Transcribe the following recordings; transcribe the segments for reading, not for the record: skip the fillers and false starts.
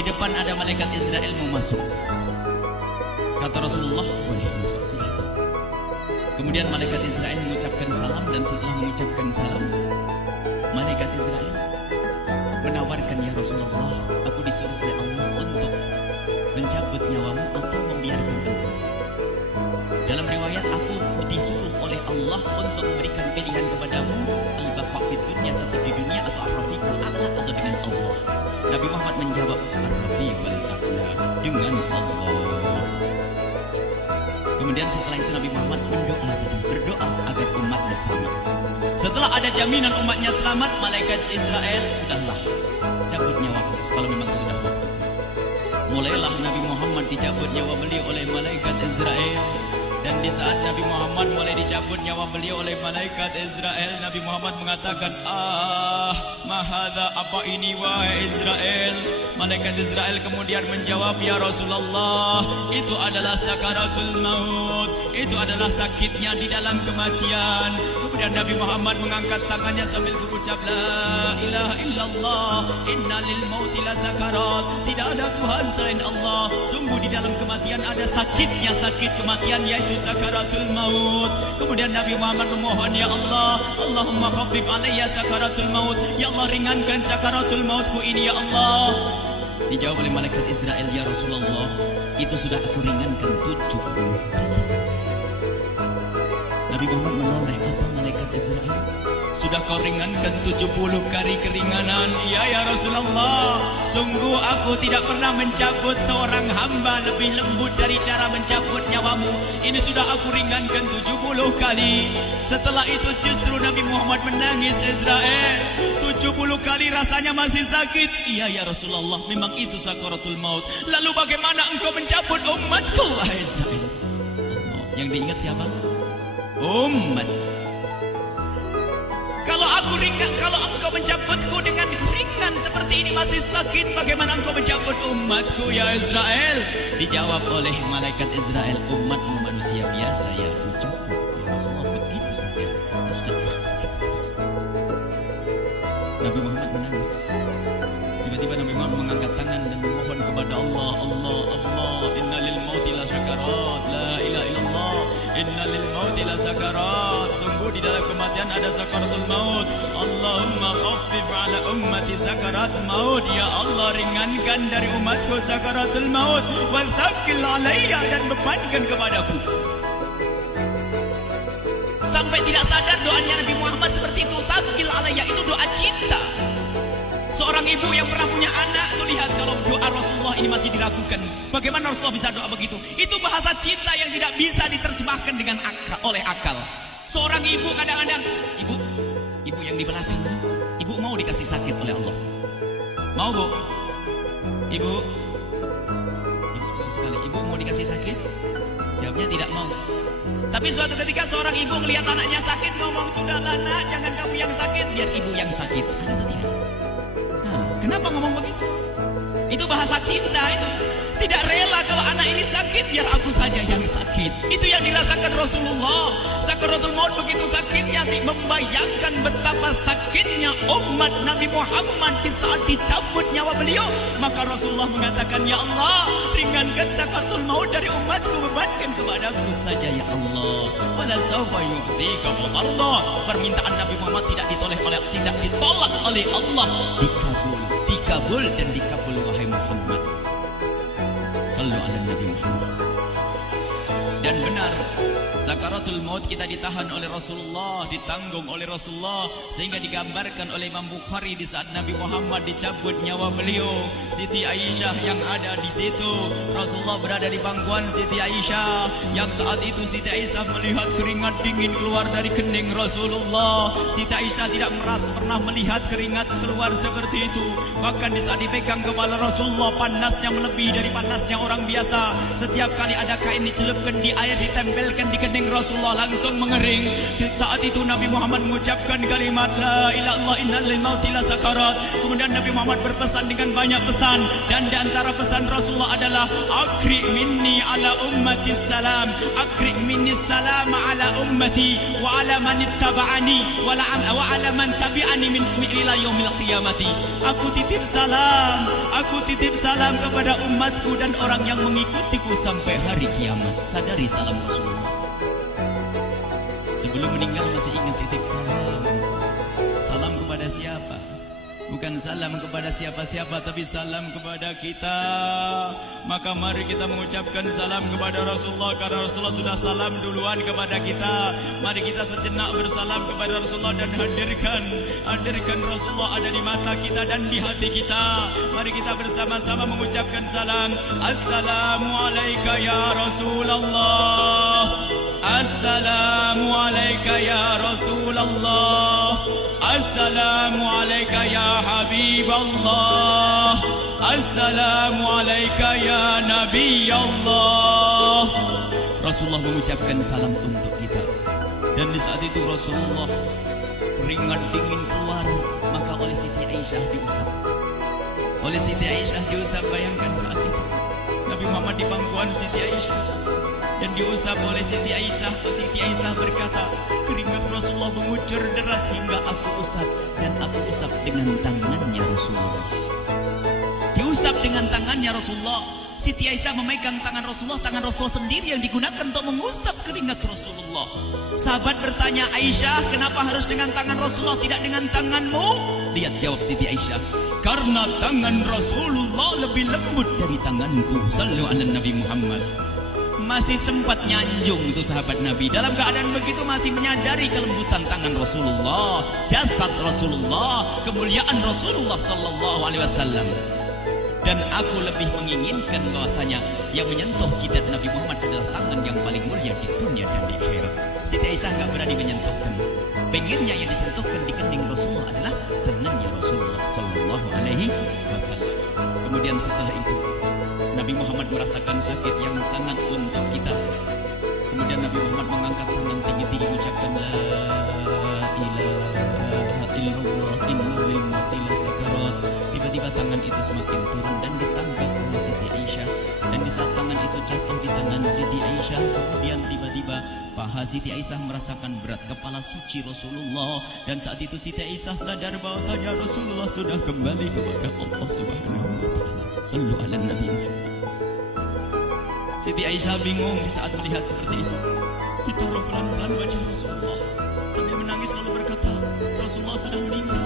Di depan ada malaikat Israel mau masuk. Kata Rasulullah, boleh masuk silakan. Kemudian malaikat Israel mengucapkan salam, dan setelah mengucapkan salam, malaikat Israel menawarkan, ya Rasulullah, aku disuruh oleh Allah untuk mencabut nyawamu atau membiarkan engkau. Dalam riwayat, aku disuruh oleh Allah untuk memberikan pilihan kepadamu, al-baqa fid dunya, tetap di dunia, atau ar-rafiqul a'la, atau dengan Allah. Nabi Muhammad menjawab, ar-rafiqul a'la, dengan Allah. Kemudian setelah itu Nabi Muhammad berdoa agar umatnya selamat. Setelah ada jaminan umatnya selamat, malaikat Israel, sudahlah, cabut nyawamu kalau memang sudah waktu. Mulailah Nabi Muhammad dicabut nyawa beliau oleh malaikat Israel. Dan di saat Nabi Muhammad mulai dicabut nyawa beliau oleh malaikat Israel, Nabi Muhammad mengatakan, mahadha, apa ini wahai Israel? Malaikat Israel kemudian menjawab, ya Rasulullah, itu adalah sakaratul maut, itu adalah sakitnya di dalam kematian. Kemudian Nabi Muhammad mengangkat tangannya sambil berucap, la ilaha illallah, inna lil mauti la sakarat, tidak ada Tuhan selain Allah, sungguh di dalam kematian ada sakitnya, sakit kematian, yaitu sakaratul maut. Kemudian Nabi Muhammad memohon, ya Allah, Allahumma khaffif alayya sakaratul maut, ya Allah, ringankan sakaratul mautku ini, ya Allah. Dijawab oleh malaikat Israel, ya Rasulullah, itu sudah aku ringankan 70 kali. Nabi Muhammad menoleh, apa malaikat Israel? Sudah kau ringankan 70 kali keringanan? Ya Rasulullah, sungguh aku tidak pernah mencabut seorang hamba lebih lembut dari cara mencabut nyawamu. Ini sudah aku ringankan 70 kali. Setelah itu justru Nabi Muhammad menangis, Israel, 70 kali rasanya masih sakit. Iya ya Rasulullah, memang itu sakaratul maut. Lalu bagaimana engkau mencabut umatku, wahai Israel? Yang diingat siapa? Umat. Kalau engkau mencabutku dengan ringan seperti ini masih sakit, bagaimana engkau mencabut umatku, ya Israel? Dijawab oleh malaikat Israel, umatmu manusia biasa, ya aku cabut, ya Rasulullah, begitu saja. Nabi Muhammad menangis. Tiba-tiba Nabi Muhammad mengangkat tangan dan memohon kepada Allah, Allah, inna lil mauti la sakarat, la ilaha illallah, inna lil mauti la sakarat, sungguh di dalam kematian ada sakaratul maut. Allahumma khaffif ala ummati sakarat maut, ya Allah, ringankan dari umatku sakaratul maut, wa tsaqqil alayya, dan bebankan kepadaku. Sampai tidak sadar doanya Nabi Muhammad seperti itu, tsaqqil alayya, itu doa cinta. Seorang ibu yang pernah punya anak, tuh lihat kalau doa Rasulullah ini masih diragukan. Bagaimana Rasulullah bisa doa begitu? Itu bahasa cinta yang tidak bisa diterjemahkan dengan oleh akal. Seorang ibu kadang-kadang, ibu yang di belakang, ibu mau dikasih sakit oleh Allah? Mau, Bu? Ibu jauh sekali. Ibu mau dikasih sakit? Jawabnya tidak mau. Tapi suatu ketika seorang ibu melihat anaknya sakit, ngomong, sudahlah nak, jangan kamu yang sakit, biar ibu yang sakit. Ada atau tidak? Kenapa ngomong begitu? Itu bahasa cinta itu. Tidak rela kalau anak ini sakit, biar aku saja yang sakit. Itu yang dirasakan Rasulullah. Sakaratul maut begitu sakitnya, membayangkan betapa sakitnya umat Nabi Muhammad di saat dicabut nyawa beliau. Maka Rasulullah mengatakan, ya Allah, ringankan sakaratul maut dari umatku, bebankan kepadaku saja, ya Allah. Wala sawfa yu'tika fatarda. Permintaan Nabi Muhammad tidak ditolak oleh Allah, dikabul dan dikabul, wahai Muhammad. Sallu ala Nabi Muhammad. Dan benar, sakaratul maut kita ditahan oleh Rasulullah, ditanggung oleh Rasulullah, sehingga digambarkan oleh Imam Bukhari di saat Nabi Muhammad dicabut nyawa beliau. Siti Aisyah yang ada di situ, Rasulullah berada di pangkuan Siti Aisyah, yang saat itu Siti Aisyah melihat keringat dingin keluar dari kening Rasulullah. Siti Aisyah tidak pernah melihat keringat keluar seperti itu. Bahkan di saat dipegang kepala Rasulullah, panasnya melebihi dari panasnya orang biasa. Setiap kali ada kain dicelupkan di air, ditempelkan di kening kening Rasulullah langsung mengering. Saat itu Nabi Muhammad mengucapkan kalimat la ilaha illallah innal lil mauti lasakarat. Kemudian Nabi Muhammad berpesan dengan banyak pesan, dan di antara pesan Rasulullah adalah akri minni ala ummati salam, akri minni salam ala ummati wa ala man ittaba'ani wa ala man tabi'ani min ila yaumil qiyamati. Aku titip salam kepada umatku dan orang yang mengikutiku sampai hari kiamat. Sadari salam Rasulullah. Sebelum meninggal masih ingat titip salam. Salam kepada siapa? Bukan salam kepada siapa-siapa, tapi salam kepada kita. Maka mari kita mengucapkan salam kepada Rasulullah, karena Rasulullah sudah salam duluan kepada kita. Mari kita sejenak bersalam kepada Rasulullah dan hadirkan Rasulullah ada di mata kita dan di hati kita. Mari kita bersama-sama mengucapkan salam. Assalamualaikum ya Rasulullah. Assalamualaikum ya Rasulullah. Assalamualaikum ya Habiballah. Assalamualaikum ya Nabi Allah. Rasulullah mengucapkan salam untuk kita. Dan di saat itu Rasulullah keringat dingin keluar, maka oleh Siti Aisyah diusap. Bayangkan saat itu Nabi Muhammad di pangkuan Siti Aisyah dan diusap oleh Siti Aisyah. Siti Aisyah berkata, keringat Rasulullah mengucur deras hingga aku usap, dan aku usap dengan tangannya Rasulullah. Diusap dengan tangannya Rasulullah. Siti Aisyah memegang tangan Rasulullah sendiri yang digunakan untuk mengusap keringat Rasulullah. Sahabat bertanya, Aisyah, kenapa harus dengan tangan Rasulullah tidak dengan tanganmu? Lihat jawab Siti Aisyah, karena tangan Rasulullah lebih lembut dari tanganku. Sallu ala Nabi Muhammad. Masih sempat nyanjung itu sahabat Nabi. Dalam keadaan begitu masih menyadari kelembutan tangan Rasulullah, jasad Rasulullah, kemuliaan Rasulullah sallallahu alaihi wasallam. Dan aku lebih menginginkan bahwasanya yang menyentuh jidat Nabi Muhammad adalah tangan yang paling mulia di dunia dan di akhirat. Siti Aisyah enggak berani menyentuhkan. Pengennya yang disentuhkan di kening Rasulullah adalah tangannya Rasulullah sallallahu alaihi wasallam. Kemudian setelah itu Nabi Muhammad merasakan sakit yang sangat untuk kita. Kemudian Nabi Muhammad mengangkat tangan tinggi-tinggi mengucapkan la ilaha illallah innal mauti lasakarat. Tiba-tiba tangan itu semakin turun dan ditangkap oleh Siti Aisyah. Dan di saat tangan itu jatuh di tangan Siti Aisyah, kemudian tiba-tiba paha Siti Aisyah merasakan berat kepala suci Rasulullah. Dan saat itu Siti Aisyah sadar bahwasanya Rasulullah sudah kembali kepada Allah Subhanahu wa taala. Sallu ala Nabi Muhammad. Siti Aisyah bingung di saat melihat seperti itu. Ditaruh pelan-pelan wajah Rasulullah sambil menangis lalu berkata, Rasulullah sudah meninggal.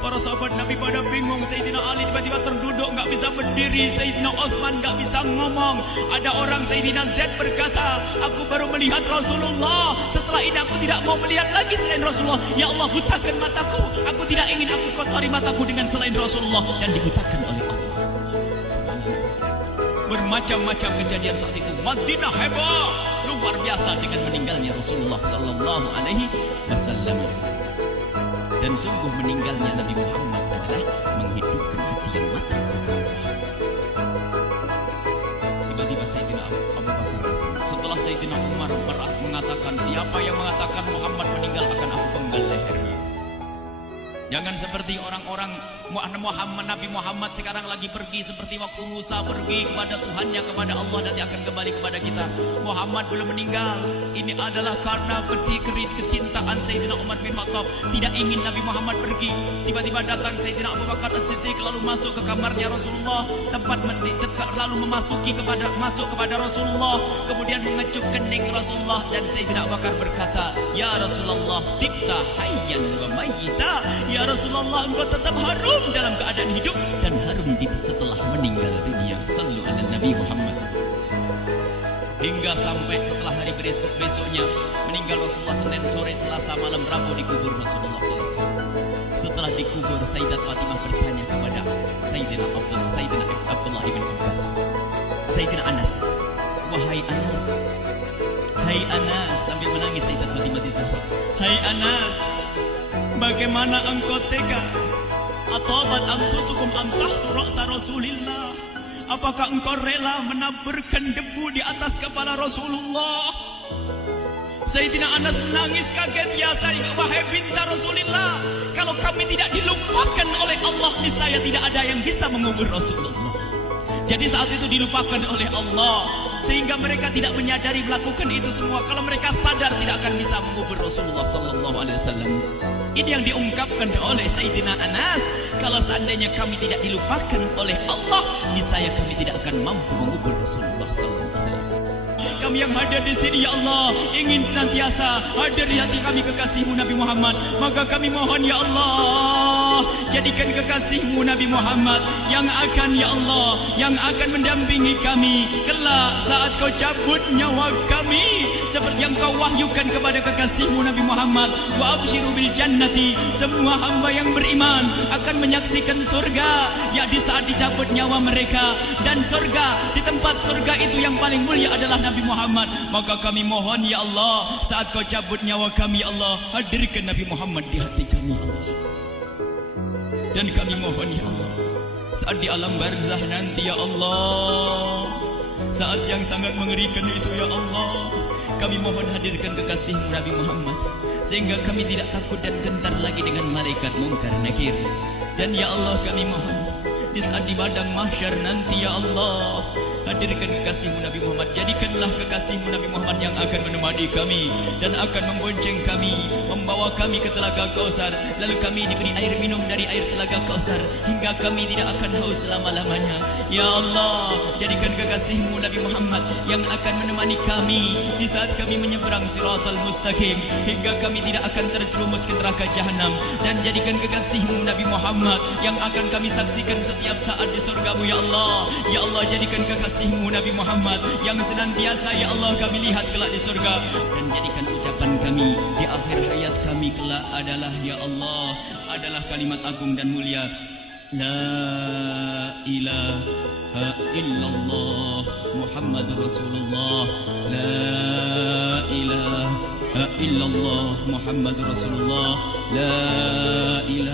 Para sahabat Nabi pada bingung. Sayyidina Ali tiba-tiba terduduk, nggak bisa berdiri. Sayyidina Uthman nggak bisa ngomong. Ada orang Sayyidina Zaid berkata, aku baru melihat Rasulullah. Setelah ini aku tidak mau melihat lagi selain Rasulullah. Ya Allah, butakan mataku. Aku tidak ingin aku kotori mataku dengan selain Rasulullah. Dan dibutakan oleh Allah. Bermacam-macam kejadian saat itu. Madinah heboh luar biasa dengan meninggalnya Rasulullah sallallahu alaihi wasallam. Dan sungguh meninggalnya Nabi Muhammad adalah menghidupkan hati yang mati. Tiba-tiba Sayyidina Abu Bakar datang. Setelah Sayyidina Umar mengatakan, siapa yang mengatakan Muhammad meninggal akan aku penggal lehernya. Jangan seperti orang-orang Nabi Muhammad sekarang lagi pergi seperti waktu Musa pergi kepada Tuhannya, kepada Allah, nanti akan kembali kepada kita. Muhammad belum meninggal. Ini adalah karena kecintaan Sayyidina Umar bin Khattab, tidak ingin Nabi Muhammad pergi. Tiba-tiba datang Sayyidina Abu Bakar As-Siddiq lalu masuk ke kamarnya Rasulullah, lalu masuk kepada Rasulullah, kemudian mengecup kening Rasulullah. Dan Sayyidina Abu Bakar berkata, ya Rasulullah, tibta hayyan wa mayyita. Ya Rasulullah, engkau tetap harum dalam keadaan hidup dan harum setelah meninggal dunia. Sallu ala Nabi Muhammad. Hingga sampai setelah hari besoknya meninggal Rasulullah, Senin sore, Selasa malam, Rabu dikubur Rasulullah SAW. Setelah dikubur, Sayyidat Fatimah bertanya kepada Sayyidina Abdullah ibn Abbas, Sayyidina Anas, wahai Anas, hai Anas, sambil menangis Sayyidat Fatimah di sana, hai Anas, bagaimana engkau tega? Atabat anfusukum an tahtu ra'sa Rasulillah. Apakah engkau rela menaburkan debu di atas kepala Rasulullah? Sayyidina Anas menangis kaget, ya wahai binti Rasulullah, kalau kami tidak dilupakan oleh Allah, niscaya tidak ada yang bisa mengubur Rasulullah. Jadi saat itu dilupakan oleh Allah, sehingga mereka tidak menyadari melakukan itu semua. Kalau mereka sadar, tidak akan bisa mengubur Rasulullah sallallahu alaihi wasallam. Ini yang diungkapkan oleh Sayyidina Anas. Kalau seandainya kami tidak dilupakan oleh Allah, niscaya kami tidak akan mampu mengubur Rasulullah sallallahu alaihi wasallam. Kami yang hadir di sini, ya Allah, ingin senantiasa hadir di hati kami kekasih-Mu Nabi Muhammad. Maka kami mohon, ya Allah, jadikan kekasih-Mu Nabi Muhammad yang akan, ya Allah, yang akan mendampingi kami kelak saat Kau cabut nyawa kami, seperti yang Kau wahyukan kepada kekasih-Mu Nabi Muhammad. Wa absyiru bil jannati, semua hamba yang beriman akan menyaksikan surga, ya di saat dicabut nyawa mereka. Dan surga, di tempat surga itu yang paling mulia adalah Nabi Muhammad. Maka kami mohon, ya Allah, saat Kau cabut nyawa kami, ya Allah, hadirkan Nabi Muhammad di hati kami, ya Allah. Dan kami mohon, ya Allah, saat di alam barzah nanti, ya Allah, saat yang sangat mengerikan itu, ya Allah, kami mohon hadirkan kekasih-Mu Nabi Muhammad, sehingga kami tidak takut dan gentar lagi dengan malaikat mungkar nakir. Dan ya Allah, kami mohon di saat di padang mahsyar nanti, ya Allah, hadirkan kekasih-Mu Nabi Muhammad. Jadikanlah kekasih-Mu Nabi Muhammad yang akan menemani kami dan akan membonceng kami, membawa kami ke Telaga Kausar. Lalu kami diberi air minum dari air Telaga Kausar hingga kami tidak akan haus selama-lamanya. Ya Allah, jadikan kekasih-Mu Nabi Muhammad yang akan menemani kami di saat kami menyeberang Siratal Mustaqim hingga kami tidak akan terjerumus ke neraka Jahanam. Dan jadikan kekasih-Mu Nabi Muhammad yang akan kami saksikan setiap saat di surga-Mu, ya Allah. Ya Allah, jadikan kekasih-Mu Nabi Muhammad yang senantiasa, ya Allah, kami lihat kelak di surga. Dan jadikan ucapan kami di akhir hayat kami kelak adalah, ya Allah, adalah kalimat agung dan mulia, La ilaha illallah Muhammadur Rasulullah. La ilaha illallah Muhammadur Rasulullah. La ilaha